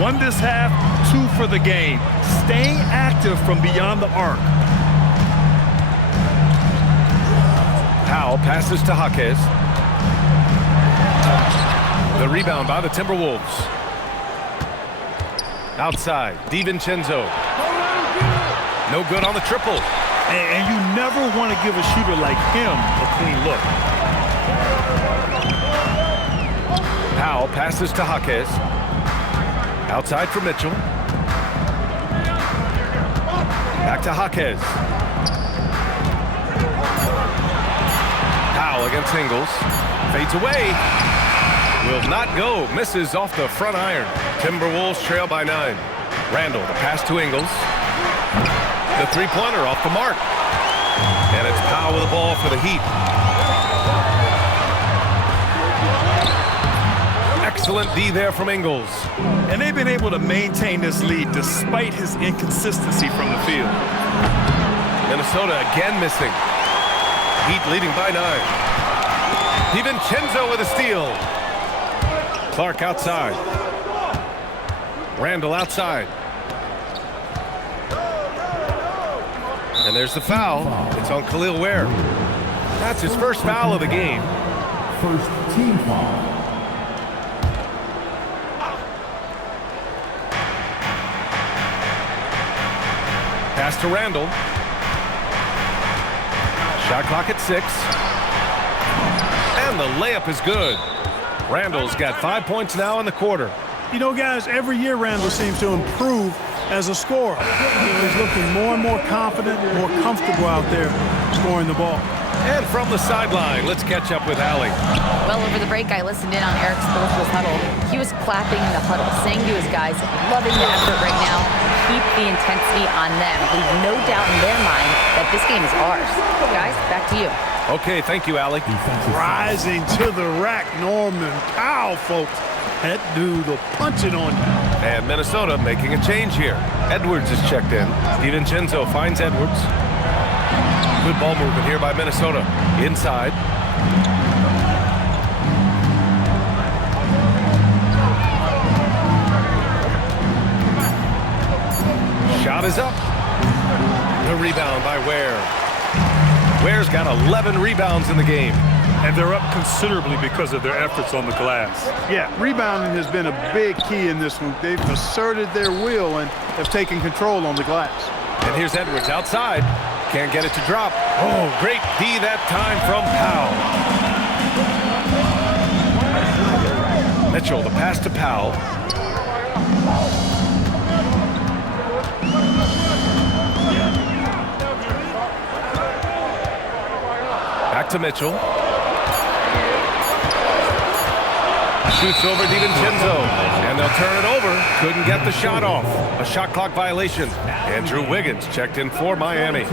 1 this half, 2 for the game. Staying active from beyond the arc. Powell passes to Jaquez. The rebound by the Timberwolves. Outside, DiVincenzo. No good on the triple. And you never want to give a shooter like him a clean look. Powell passes to Jaquez. Outside for Mitchell. Back to Jaquez. Powell against Ingles. Fades away. Will not go. Misses off the front iron. Timberwolves trail by 9. Randall, the pass to Ingles. The three-pointer off the mark. And it's Powell with the ball for the Heat. Excellent D there from Ingles. And they've been able to maintain this lead despite his inconsistency from the field. Minnesota again missing. Heat leading by 9. DiVincenzo with a steal. Clark outside. Randall outside. And there's the foul. It's on Khalil Ware. That's his first foul of the game. First team foul. Pass to Randall. Shot clock at 6. And the layup is good. Randall's got 5 points now in the quarter. You know, guys, every year Randall seems to improve as a scorer. He's looking more and more confident, more comfortable out there scoring the ball. And from the sideline, let's catch up with Allie. Well, over the break, I listened in on Eric Spoelstra's huddle. He was clapping the huddle, saying to his guys, loving the effort right now. Keep the intensity on them. Leave no doubt in their mind that this game is ours. Guys, back to you. Okay, thank you, Allie. Rising to the rack, Norman Powell, folks. That dude will punch it on you. And Minnesota making a change here. Edwards is checked in. DiVincenzo finds Edwards. Good ball movement here by Minnesota. Inside. Shot is up. The rebound by Ware. Ware's got 11 rebounds in the game. And they're up considerably because of their efforts on the glass. Yeah, rebounding has been a big key in this one. They've asserted their will and have taken control on the glass. And here's Edwards outside. Can't get it to drop. Oh, great D that time from Powell. Mitchell, the pass to Powell. Back to Mitchell. Shoots over DiVincenzo, and they'll turn it over. Couldn't get the shot off. A shot clock violation. Andrew Wiggins checked in for Miami.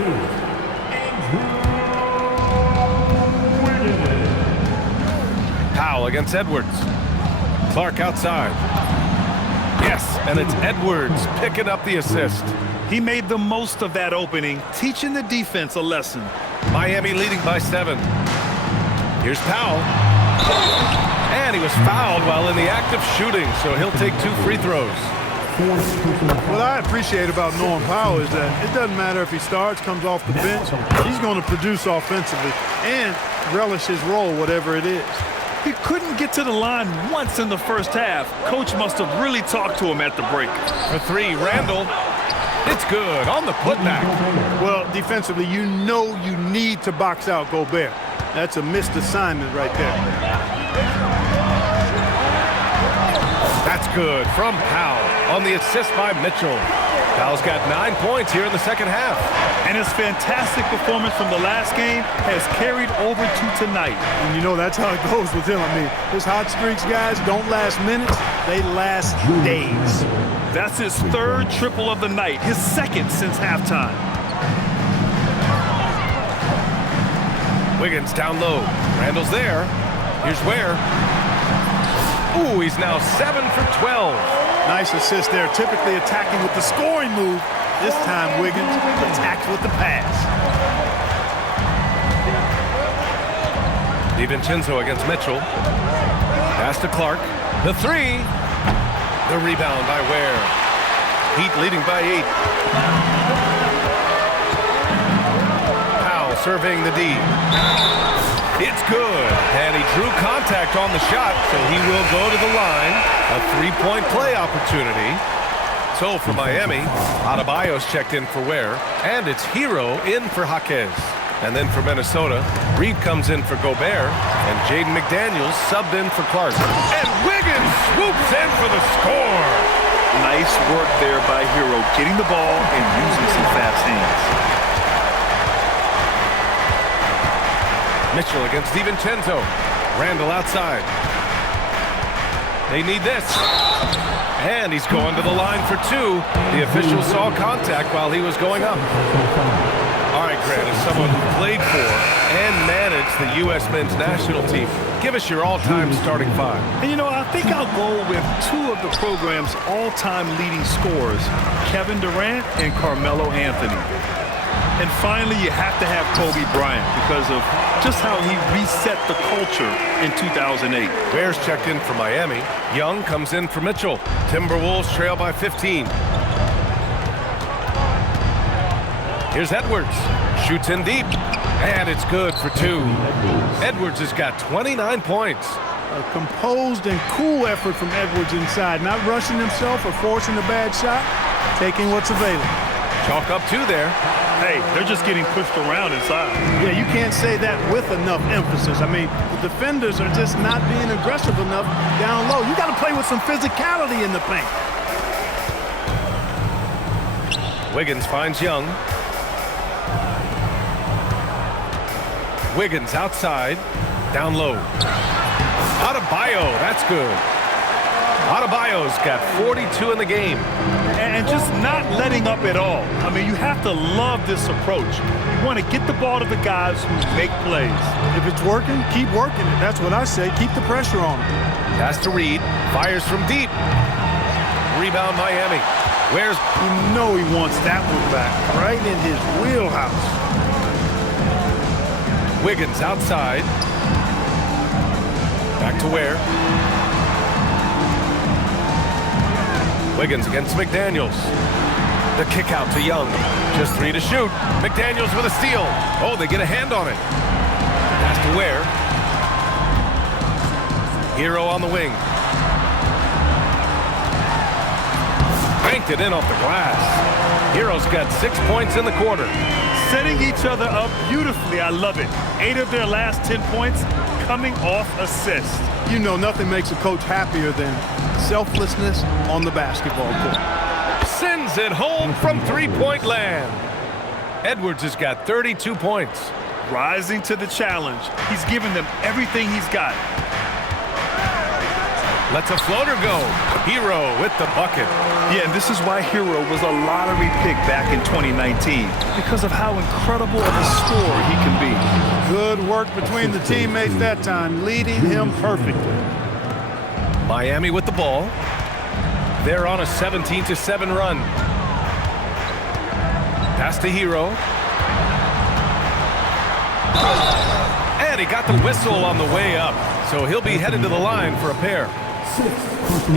Powell against Edwards. Clark outside. Yes, and it's Edwards picking up the assist. He made the most of that opening, teaching the defense a lesson. Miami leading by 7. Here's Powell. And he was fouled while in the act of shooting, so he'll take 2 free throws. What I appreciate about Norman Powell is that it doesn't matter if he starts, comes off the bench, he's going to produce offensively and relish his role, whatever it is. He couldn't get to the line once in the first half. Coach must have really talked to him at the break. For 3, Randall. It's good on the putback. Well, defensively, you know you need to box out Gobert. That's a missed assignment right there. That's good from Powell on the assist by Mitchell. Powell's got 9 points here in the second half. And his fantastic performance from the last game has carried over to tonight. And you know that's how it goes with him. I mean, his hot streaks, guys, don't last minutes. They last days. That's his 3rd triple of the night, his 2nd since halftime. Wiggins down low. Randall's there. Here's Ware. Ooh, he's now 7 for 12. Nice assist there. Typically attacking with the scoring move. This time, Wiggins attacks with the pass. DiVincenzo against Mitchell. Pass to Clark. The 3. The rebound by Ware. Heat leading by 8. Powell surveying the D. It's good. And he drew contact on the shot, so he will go to the line. A 3-point play opportunity. So for Miami, Adebayo's checked in for Ware. And it's Herro in for Jaquez. And then for Minnesota, Reed comes in for Gobert. And Jaden McDaniels subbed in for Clark. And Wiggins swoops in for the score. Nice work there by Herro, getting the ball and using some fast hands. Mitchell against DiVincenzo. Randall outside. They need this. And he's going to the line for 2. The official saw contact while he was going up. All right, Grant, as someone who played for and managed the U.S. men's national team, give us your all-time starting 5. And you know, I think I'll go with 2 of the program's all-time leading scorers, Kevin Durant and Carmelo Anthony. And finally, you have to have Kobe Bryant because of just how he reset the culture in 2008. Bears checked in for Miami. Young comes in for Mitchell. Timberwolves trail by 15. Here's Edwards. Shoots in deep. And it's good for 2. Edwards has got 29 points. A composed and cool effort from Edwards inside. Not rushing himself or forcing a bad shot. Taking what's available. Chalk up 2 there. Hey, they're just getting pushed around inside. Yeah, you can't say that with enough emphasis. I mean, the defenders are just not being aggressive enough down low. You got to play with some physicality in the paint. Wiggins finds Young. Wiggins outside, down low. Adebayo, that's good. Adebayo's got 42 in the game. And just not letting up at all. I mean, you have to love this approach. You want to get the ball to the guys who make plays. If it's working, keep working it. That's what I say. Keep the pressure on him. Pass to Reed, fires from deep. Rebound Miami. Where's You know he wants that one back, right in his wheelhouse. Wiggins outside. Back to Ware. Wiggins against McDaniels. The kick out to Young. Just 3 to shoot. McDaniels with a steal. Oh, they get a hand on it. Pass to Ware. Herro on the wing. Banked it in off the glass. Herro's got 6 points in the quarter. Setting each other up beautifully. I love it. 8 of their last 10 points coming off assists. You know nothing makes a coach happier than selflessness on the basketball court. Sends it home from three-point land. Edwards has got 32 points. Rising to the challenge. He's given them everything he's got. Lets a floater go. Herro with the bucket. Yeah, and this is why Herro was a lottery pick back in 2019, because of how incredible of a scorer he can be. Good work between the teammates that time, leading him perfectly. Miami with the ball. They're on a 17-7 run. Pass to Herro. And he got the whistle on the way up, so he'll be headed to the line for a pair.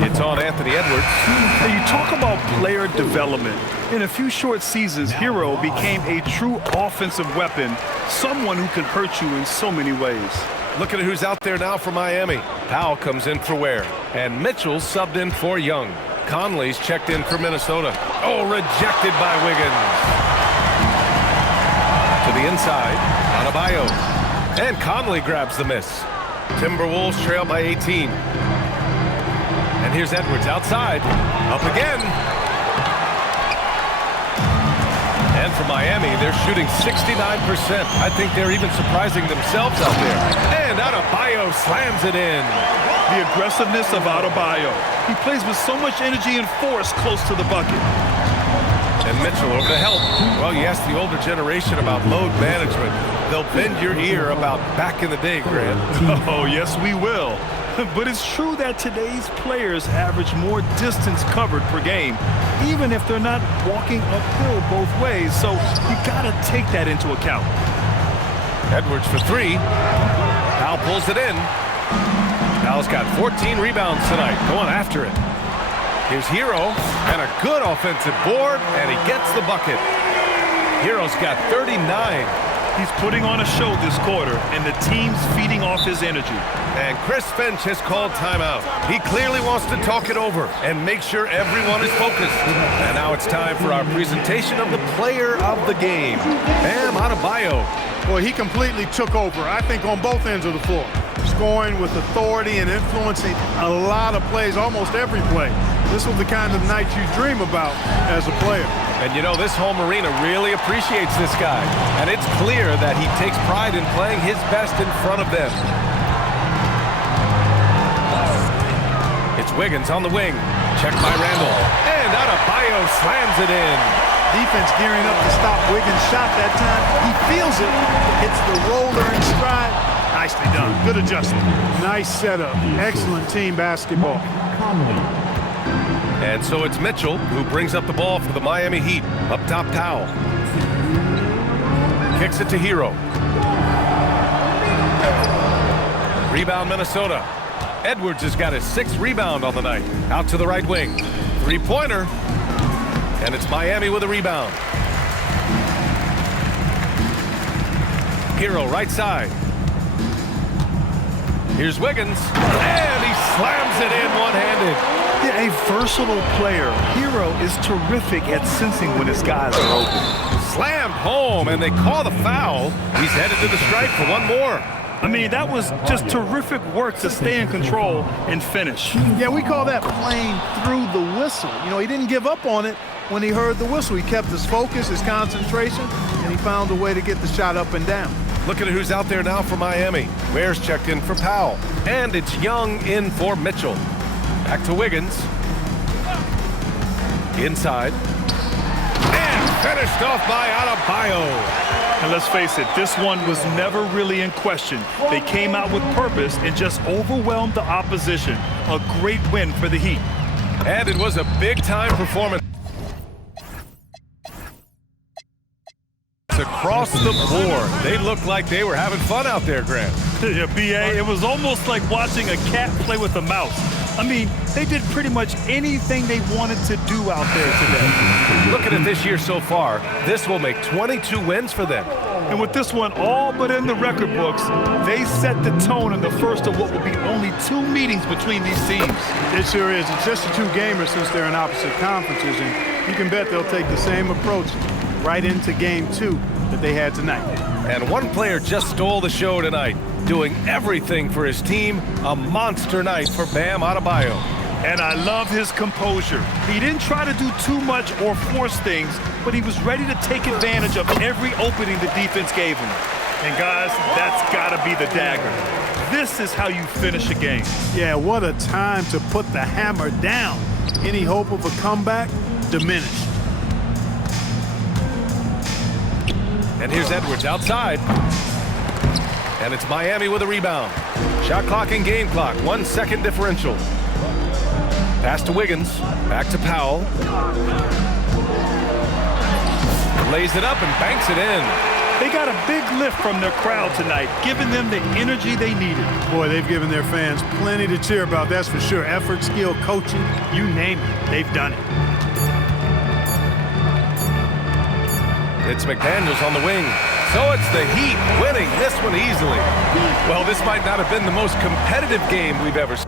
It's on Anthony Edwards. Now, you talk about player development. In a few short seasons, Herro became a true offensive weapon, someone who can hurt you in so many ways. Look at who's out there now for Miami. Powell comes in for Ware, and Mitchell subbed in for Young. Conley's checked in for Minnesota. Oh, rejected by Wiggins. To the inside, Adebayo. And Conley grabs the miss. Timberwolves trail by 18. And here's Edwards outside. Up again. And for Miami, they're shooting 69%. I think they're even surprising themselves out there. And Adebayo slams it in. The aggressiveness of Adebayo. He plays with so much energy and force close to the bucket. And Mitchell over to help. Well, you ask the older generation about load management. They'll bend your ear about back in the day, Grant. Oh, yes, we will. But it's true that today's players average more distance covered per game, even if they're not walking uphill both ways. So you got to take that into account. Edwards for 3. Powell pulls it in. Powell's got 14 rebounds tonight, going after it. Here's Herro, and a good offensive board, and he gets the bucket. Herro's got 39. He's putting on a show this quarter, and the team's feeding off his energy. And Chris Finch has called timeout. He clearly wants to talk it over and make sure everyone is focused. And now it's time for our presentation of the player of the game, Bam Adebayo. Boy, he completely took over, I think, on both ends of the floor. Scoring with authority and influencing a lot of plays, almost every play. This was the kind of night you dream about as a player. And you know, this home arena really appreciates this guy. And it's clear that he takes pride in playing his best in front of them. It's Wiggins on the wing. Checked by Randall. And Adebayo slams it in. Defense gearing up to stop Wiggins' shot that time. He feels it. Hits the roller in stride. Nicely done. Good adjustment. Nice setup. Excellent team basketball. And so it's Mitchell who brings up the ball for the Miami Heat. Up top, Powell. Kicks it to Herro. Rebound, Minnesota. Edwards has got his 6th rebound on the night. Out to the right wing. Three-pointer. And it's Miami with a rebound. Herro right side. Here's Wiggins. And he slams it in one-handed. Yeah, a versatile player. Herro is terrific at sensing when his guys are open. Slammed home, and they call the foul. He's headed to the stripe for one more. I mean, that was just terrific work to stay in control and finish. Yeah, we call that playing through the whistle. You know, he didn't give up on it when he heard the whistle. He kept his focus, his concentration, and he found a way to get the shot up and down. Looking at who's out there now for Miami. Ware's checked in for Powell. And it's Young in for Mitchell. Back to Wiggins. Inside. And finished off by Adebayo. And let's face it, this one was never really in question. They came out with purpose and just overwhelmed the opposition. A great win for the Heat. And it was a big-time performance. Across the board. They looked like they were having fun out there, Grant. Yeah, B.A., it was almost like watching a cat play with a mouse. I mean, they did pretty much anything they wanted to do out there today. Looking at this year so far, this will make 22 wins for them. And with this one all but in the record books, they set the tone in the first of what will be only 2 meetings between these teams. It sure is. It's just a 2-gamer since they're in opposite conferences, and you can bet they'll take the same approach right into game 2 that they had tonight. And one player just stole the show tonight, doing everything for his team. A monster night for Bam Adebayo. And I love his composure. He didn't try to do too much or force things, but he was ready to take advantage of every opening the defense gave him. And guys, that's got to be the dagger. This is how you finish a game. Yeah, what a time to put the hammer down. Any hope of a comeback diminished. And here's Edwards outside. And it's Miami with a rebound. Shot clock and game clock, 1 second differential. Pass to Wiggins, back to Powell. Lays it up and banks it in. They got a big lift from their crowd tonight, giving them the energy they needed. Boy, they've given their fans plenty to cheer about, that's for sure. Effort, skill, coaching, you name it, they've done it. It's McDaniels on the wing. So it's the Heat winning this one easily. Well, this might not have been the most competitive game we've ever seen.